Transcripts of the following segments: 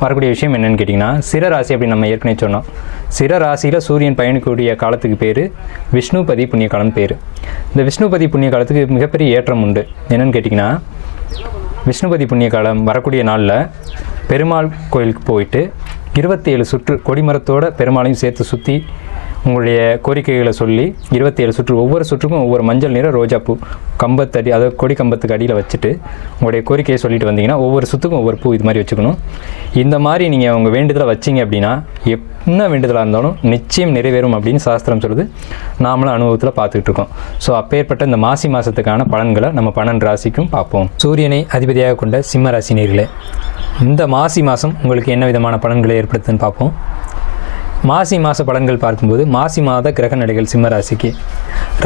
வரக்கூடிய விஷயம் என்னென்னு கேட்டிங்கன்னா சிர ராசி அப்படின்னு நம்ம ஏற்கனவே சொன்னோம். சிர ராசியில் சூரியன் பயணிக்கக்கூடிய காலத்துக்கு பேர் விஷ்ணுபதி புண்ணிய காலம் பேர். இந்த விஷ்ணுபதி புண்ணிய காலத்துக்கு மிகப்பெரிய ஏற்றம் உண்டு. என்னென்னு கேட்டிங்கன்னா விஷ்ணுபதி புண்ணிய காலம் வரக்கூடிய நாளில் பெருமாள் கோயிலுக்கு போயிட்டு இருபத்தி ஏழு சுற்று கொடிமரத்தோட பெருமாளையும் சேர்த்து சுற்றி உங்களுடைய கோரிக்கைகளை சொல்லி இருபத்தி ஏழு சுற்று ஒவ்வொரு சுற்றுக்கும் ஒவ்வொரு மஞ்சள் நிற ரோஜாப்பூ கம்பத்தடி அதாவது கொடி கம்பத்துக்கு அடியில் வச்சுட்டு உங்களுடைய கோரிக்கையை சொல்லிட்டு வந்தீங்கன்னா ஒவ்வொரு சுற்றுக்கும் ஒவ்வொரு பூ இது மாதிரி வச்சுக்கணும். இந்த மாதிரி நீங்கள் உங்கள் வேண்டுதலை வச்சீங்க அப்படின்னா என்ன வேண்டுதலாக இருந்தாலும் நிச்சயம் நிறைவேறும் அப்படின்னு சாஸ்திரம் சொல்லுது. நாமளும் அனுபவத்தில் பார்த்துக்கிட்டு இருக்கோம். ஸோ அப்பேற்பட்ட இந்த மாசி மாதத்துக்கான பலன்களை நம்ம பன்னெண்டு ராசிக்கும் பார்ப்போம். சூரியனை அதிபதியாக கொண்ட சிம்ம ராசி நேர்களே இந்த மாசி மாதம் உங்களுக்கு என்ன விதமான பலன்களை ஏற்படுத்துன்னு பார்ப்போம். மாசி மாத பலன்கள் பார்க்கும்போது மாசி மாத கிரக நிலைகள் சிம்ம ராசிக்கு.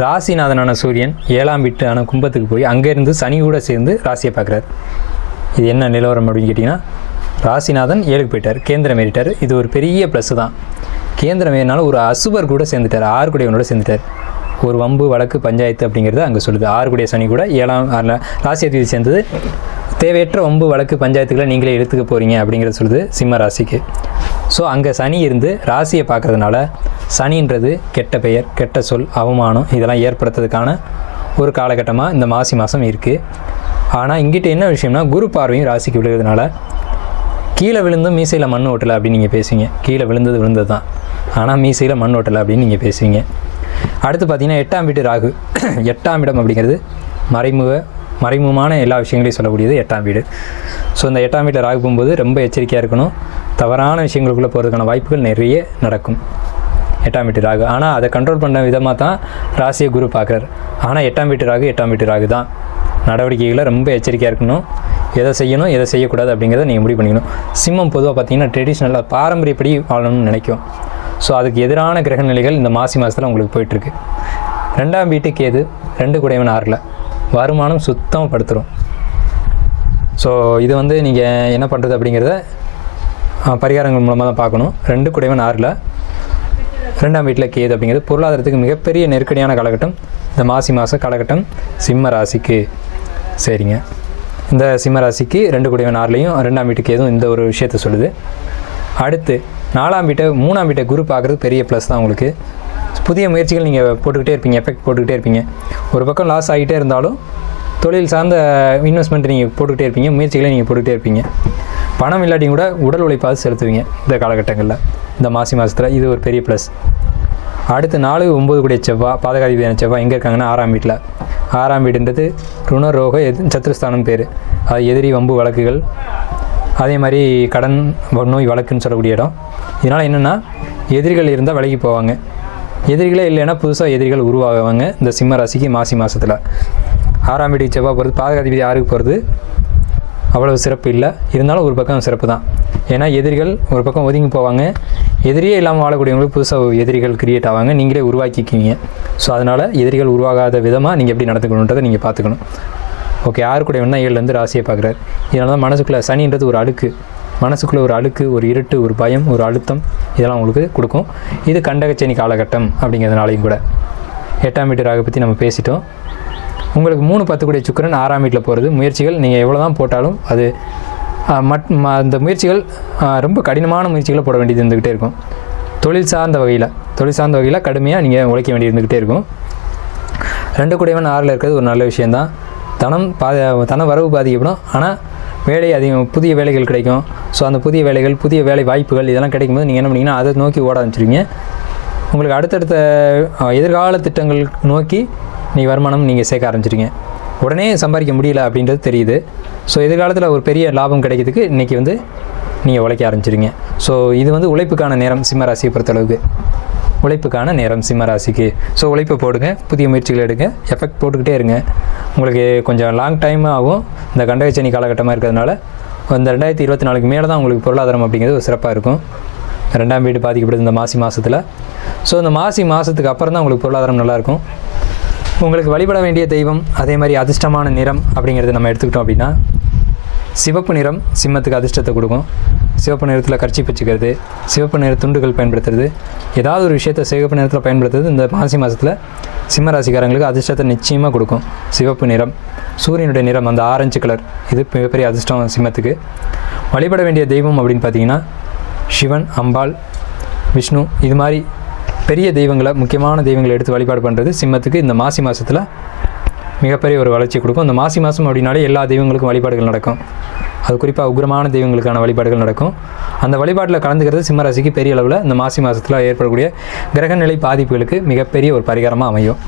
ராசிநாதனான சூரியன் ஏழாம் வீட்டான கும்பத்துக்கு போய் அங்கேருந்து சனி கூட சேர்ந்து ராசியை பார்க்குறாரு. இது என்ன நிலவரம் அப்படின்னு கேட்டிங்கன்னா ராசிநாதன் ஏழுக்கு போயிட்டார் கேந்திரம் ஏறிட்டார். இது ஒரு பெரிய ப்ளஸ் தான். கேந்திரம் ஏறினாலும் ஒரு அசுபர் கூட சேர்ந்துட்டார் ஆறுகுடையவனோட சேர்ந்துட்டார். ஒரு வம்பு வழக்கு பஞ்சாயத்து அப்படிங்கிறது அங்கே சொல்லுது. ஆறுகுடைய சனி கூட ஏழாம் ஆறில் ராசி அதிபதி சேர்ந்தது. தேவையற்ற வம்பு வழக்கு பஞ்சாயத்துக்களை நீங்களே எடுத்துக்க போகிறீங்க அப்படிங்கிறத சொல்லுது சிம்ம ராசிக்கு. ஸோ அங்கே சனி இருந்து ராசியை பார்க்கறதுனால சனின்றது கெட்ட பெயர் கெட்ட சொல் அவமானம் இதெல்லாம் ஏற்படுத்துறதுக்கான ஒரு காலகட்டமாக இந்த மாசி மாதம் இருக்குது ஆனால் இங்கிட்ட என்ன விஷயம்னா குரு பார்வையும் ராசிக்கு விழுகிறதுனால கீழே விழுந்தும் மீசையில் மண் ஓட்டலை அப்படின்னு நீங்கள் பேசுவீங்க. கீழே விழுந்தது விழுந்தது தான் ஆனால் மீசையில் மண் ஓட்டலை அப்படின்னு நீங்கள் பேசுவீங்க. அடுத்து பார்த்தீங்கன்னா எட்டாம் வீட்டு ராகு. எட்டாம் இடம் அப்படிங்கிறது மறைமுக மறைமுகமான எல்லா விஷயங்களையும் சொல்லக்கூடியது எட்டாம் வீடு. ஸோ இந்த எட்டாம் வீட்டில் ராகு போகும்போது ரொம்ப எச்சரிக்கையாக இருக்கணும். தவறான விஷயங்களுக்குள்ளே போகிறதுக்கான வாய்ப்புகள் நிறைய நடக்கும். எட்டாம் வீட்டு ராகு. ஆனால் அதை கண்ட்ரோல் பண்ண விதமாக தான் ராசியை குரு பார்க்குறாரு. ஆனால் எட்டாம் வீட்டு ராகு எட்டாம் வீட்டு ராகு தான். நடவடிக்கைகளை ரொம்ப எச்சரிக்கையாக இருக்கணும். எதை செய்யணும் எதை செய்யக்கூடாது அப்படிங்கிறத நீங்கள் முடிவு பண்ணிக்கணும். சிம்மம் பொதுவாக பார்த்தீங்கன்னா ட்ரெடிஷ்னலாக பாரம்பரியப்படி வாழணும்னு நினைக்கும். ஸோ அதுக்கு எதிரான கிரக நிலைகள் இந்த மாசி மாதத்தில் உங்களுக்கு போயிட்டுருக்கு. ரெண்டாம் வீட்டு கேது ரெண்டு குடைவன் ஆறில். வருமானம் சுத்தமாக படுத்துரும். ஸோ இது வந்து நீங்கள் என்ன பண்ணுறது அப்படிங்கிறத பரிகாரங்கள் மூலமாக தான் பார்க்கணும். ரெண்டு குடைவன் ஆறில் ரெண்டாம் வீட்டில் கேது அப்படிங்கிறது பொருளாதாரத்துக்கு மிகப்பெரிய நெருக்கடியான காலகட்டம். இந்த மாசி மாத காலகட்டம் சிம்ம ராசிக்கு. சரிங்க. இந்த சிம்ம ராசிக்கு ரெண்டு குடைவன் ஆறுலையும் ரெண்டாம் வீட்டுக்கு எதுவும் இந்த ஒரு விஷயத்த சொல்லுது. அடுத்து நாலாம் வீட்டை மூணாம் வீட்டை குரு பார்க்குறது பெரிய ப்ளஸ் தான் உங்களுக்கு. புதிய முயற்சிகள் நீங்கள் போட்டுக்கிட்டே இருப்பீங்க எஃபெக்ட் போட்டுக்கிட்டே இருப்பீங்க. ஒரு பக்கம் லாஸ் ஆகிட்டே இருந்தாலும் தொழில் சார்ந்த இன்வெஸ்ட்மெண்ட் நீங்கள் போட்டுக்கிட்டே இருப்பீங்க முயற்சிகளை நீங்கள் போட்டுக்கிட்டே இருப்பீங்க. பணம் இல்லாட்டியும் கூட உடல் உழைப்பாவது செலுத்துவீங்க இந்த காலகட்டங்களில். இந்த மாசி மாதத்தில் இது ஒரு பெரிய ப்ளஸ் அடுத்து நாலு ஒம்பது கூடிய செவ்வாய் பாதகாதிபதியான செவ்வாய் எங்கே இருக்காங்கன்னா ஆறாம் வீட்டில் ஆறாம் வீடுன்றது ருணரோக எது சத்துருஸ்தானம் பேர். அது எதிரி வம்பு வழக்குகள். அதே மாதிரி கடன் வ- நோய் வழக்குன்னு சொல்லக்கூடிய இடம். இதனால் என்னென்னா எதிரிகள் இருந்தால் விலகி போவாங்க. எதிரிகளே இல்லைன்னா புதுசாக எதிரிகள் உருவாகுவாங்க இந்த சிம்ம ராசிக்கு மாசி மாதத்தில் ஆறாம் வீட்டுக்கு செவ்வாய் போகிறது பாதகாதிபதி ஆறுக்கு போகிறது அவ்வளவு சிறப்பு இல்லை. இருந்தாலும் ஒரு பக்கம் சிறப்பு தான் ஏன்னா எதிரிகள் ஒரு பக்கம் ஒதுங்கி போவாங்க. எதிரியே இல்லாமல் வாழக்கூடியவங்களுக்கு புதுசாக எதிரிகள் கிரியேட் ஆவாங்க. நீங்களே உருவாக்கிக்குவீங்க ஸோ அதனால் எதிரிகள் உருவாகாத விதமாக நீங்கள் எப்படி நடந்துக்கணுன்றதை நீங்கள் பார்த்துக்கணும். ஓகே யாரு கூட வேணா ஏழுலேருந்து ராசியை பார்க்குறாரு. இதனால தான் மனசுக்குள்ளே சனின்றது ஒரு அழுக்கு. மனசுக்குள்ளே ஒரு அழுக்கு ஒரு இருட்டு ஒரு பயம் ஒரு அழுத்தம் இதெல்லாம் உங்களுக்கு கொடுக்கும். இது கண்டகச்சனி காலகட்டம் அப்படிங்கிறதுனாலையும் கூட. எட்டாம் வீட்டு ராக பற்றி நம்ம பேசிட்டோம். உங்களுக்கு மூணு பத்து கூடிய சுக்கிரன் ஆறாம் வீட்டில் போகிறது. முயற்சிகள் நீங்கள் எவ்வளோ தான் போட்டாலும் அது மட் அந்த முயற்சிகள் ரொம்ப கடினமான முயற்சிகளை போட வேண்டியது இருந்துக்கிட்டே இருக்கும். தொழில் சார்ந்த வகையில் தொழில் சார்ந்த வகையில் கடுமையாக நீங்கள் உழைக்க வேண்டியது இருந்துக்கிட்டே இருக்கும். ரெண்டு கூடையவன் ஆறில் இருக்கிறது ஒரு நல்ல விஷயந்தான் தனம் பாதி தன வரவு பாதிக்கப்படும். ஆனால் வேலை அதிகம் புதிய வேலைகள் கிடைக்கும். ஸோ அந்த புதிய வேலைகள் புதிய வேலை வாய்ப்புகள் இதெல்லாம் கிடைக்கும்போது நீங்கள் என்ன பண்ணீங்கன்னா அதை நோக்கி ஓட ஆரம்பிச்சிருவீங்க. உங்களுக்கு அடுத்தடுத்த எதிர்கால திட்டங்கள் நோக்கி நீங்கள் வருமானம் நீங்கள் சேர்க்க ஆரம்பிச்சிருங்க உடனே சம்பாதிக்க முடியல அப்படின்றது தெரியுது. ஸோ எதிர்காலத்தில் ஒரு பெரிய லாபம் கிடைக்கிறதுக்கு இன்றைக்கி வந்து நீங்கள் உழைக்க ஆரம்பிச்சிருங்க ஸோ இது வந்து உழைப்புக்கான நேரம் சிம்மராசியை பொறுத்தளவுக்கு. உழைப்புக்கான நேரம் சிம்மராசிக்கு ஸோ உழைப்பு போடுங்க புதிய முயற்சிகள் எடுங்க எஃபெக்ட் போட்டுக்கிட்டே இருங்க. உங்களுக்கு கொஞ்சம் லாங் டைம் ஆகும். இந்த கண்டகச்சனி காலகட்டமாக இருக்கிறதுனால இந்த ரெண்டாயிரத்தி இருபத்தி நாலுக்கு மேலே தான் உங்களுக்கு பொருளாதாரம் அப்படிங்கிறது ஒரு சிறப்பாக இருக்கும். ரெண்டாம் வீடு பாதிக்கப்படுது இந்த மாசி மாதத்தில் ஸோ இந்த மாசி மாதத்துக்கு அப்புறம் தான் உங்களுக்கு பொருளாதாரம் நல்லாயிருக்கும் உங்களுக்கு வழிபட வேண்டிய தெய்வம் அதே மாதிரி அதிர்ஷ்டமான நிறம் அப்படிங்கிறது நம்ம எடுத்துக்கிட்டோம் அப்படின்னா சிவப்பு நிறம் சிம்மத்துக்கு அதிர்ஷ்டத்தை கொடுக்கும். சிவப்பு நிறத்தில் கர்ச்சி வச்சுக்கிறது சிவப்பு நிற துண்டுகள் பயன்படுத்துறது. ஏதாவது ஒரு விஷயத்தை சிவப்பு நிறத்தில் பயன்படுத்துறது இந்த மாசி மாதத்தில் சிம்ம ராசிக்காரங்களுக்கு அதிர்ஷ்டத்தை நிச்சயமாக கொடுக்கும். சிவப்பு நிறம் சூரியனுடைய நிறம் அந்த ஆரஞ்சு கலர் இது மிகப்பெரிய அதிர்ஷ்டம் சிம்மத்துக்கு. வழிபட வேண்டிய தெய்வம் அப்படின்னு பார்த்தீங்கன்னா சிவன் அம்பாள் விஷ்ணு இது மாதிரி பெரிய தெய்வங்களை முக்கியமான தெய்வங்களை எடுத்து வழிபாடு பண்ணுறது சிம்மத்துக்கு இந்த மாசி மாதத்தில் மிகப்பெரிய ஒரு வளர்ச்சி கொடுக்கும். இந்த மாசி மாதம் அப்படின்னாலே எல்லா தெய்வங்களுக்கும் வழிபாடுகள் நடக்கும். அது குறிப்பாக உக்ரமான தெய்வங்களுக்கான வழிபாடுகள் நடக்கும். அந்த வழிபாட்டில் கலந்துக்கிறது சிம்மராசிக்கு பெரிய அளவில் இந்த மாசி மாதத்தில் ஏற்படக்கூடிய கிரகநிலை பாதிப்புகளுக்கு மிகப்பெரிய ஒரு பரிகாரமாக அமையும்.